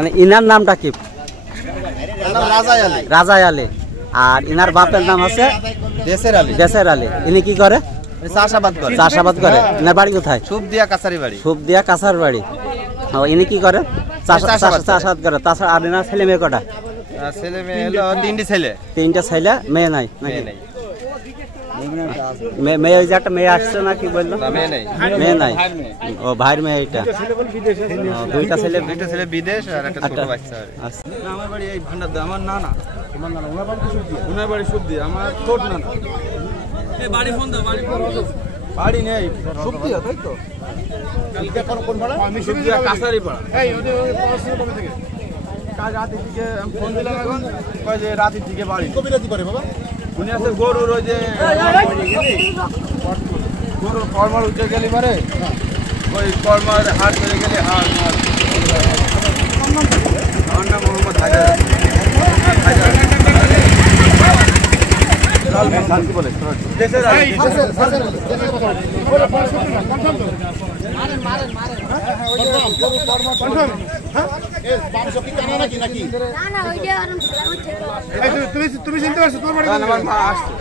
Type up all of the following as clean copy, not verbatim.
মানে ইনার নামটা কি? রাজা আলী। আর ইনার বাপের নাম আছে দেশের আলী। ইনি কি করে? চাষাবাদ করে। ইনার বাড়ি কোথায়? সুবদিয়া কাছারি বাড়ি। সুবদিয়া কাছার বাড়ি। ইনি কি করে? চাষাবাদ করে। তাছাড়া আর ইনার ছেলে মেয়ে কটা? ছেলে মেয়ে হলো তিনটা ছেলে, মেয়ে নাই নাকি? মেয়ে ওই যে একটা মেয়ে আসছে না, কি বললো? মেয়ে নাই। ও ভাইয়ের মেয়ে এইটা। দুইটা ছেলে বিদেশ আর একটা ছোট বাচ্চা। আমার বাড়ি এই ভান্ডার দা। আমার নানা ওনার বাড়ি সবজি। আমার ছোট নানা বাড়ি ফোন দাও। বাড়ি নেই সবজি, তাই তো? কাছারি পাড়া। কাল রাতের দিকে আমি ফোন দিলাম, এখন কয় যে রাতের দিকে বাড়ি। কবিরাজি করে বাবা। উনি আছে গরুর ওই যে গরুর কর্মার উঠে গেলি মারে, ওই কর্মার হাট ধরে গেলে হাট। আমার নাম মোহাম্মদ হাজার। বলে তুমি চিনতে পারছো? তোমার আমার মা আসছে।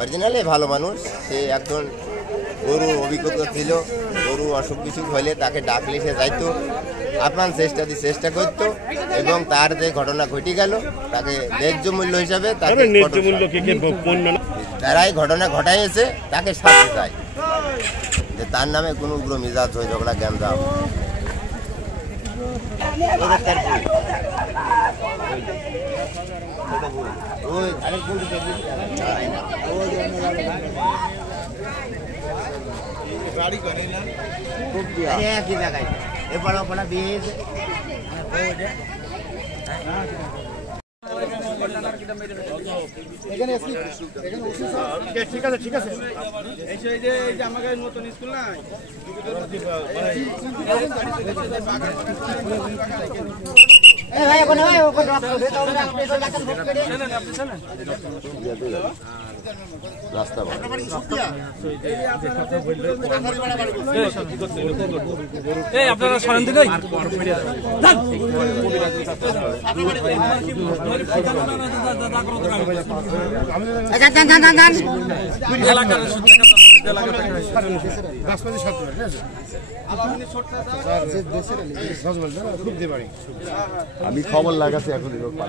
অরিজিনালি ভালো মানুষ। সে একজন গরু অভিজ্ঞতা ছিল। গরু অসুখ বিসুখ হলে তাকে ডাকলে সে যাইতো, আপ্রাণ চেষ্টা করত, এবং তার যে ঘটনা ঘটে গেল তাকে ন্যায্য মূল্য হিসাবে তারাই ঘটনা ঘটাইছে তাকে শাস্তি চায়, যে তার নামে কোনো উগ্র মিজাজ হয়ে ঝগড়া গ্যাঞ্জাম। একই জায়গায় এ বড় বড় বিয়ে ঠিক আছে, ঠিক আছে। এই যে আমাকে নতুন স্কুল না রাস্তা আপনারা সরেন দিলেই আমি খবর লাগাচ্ছি এখন তোমরা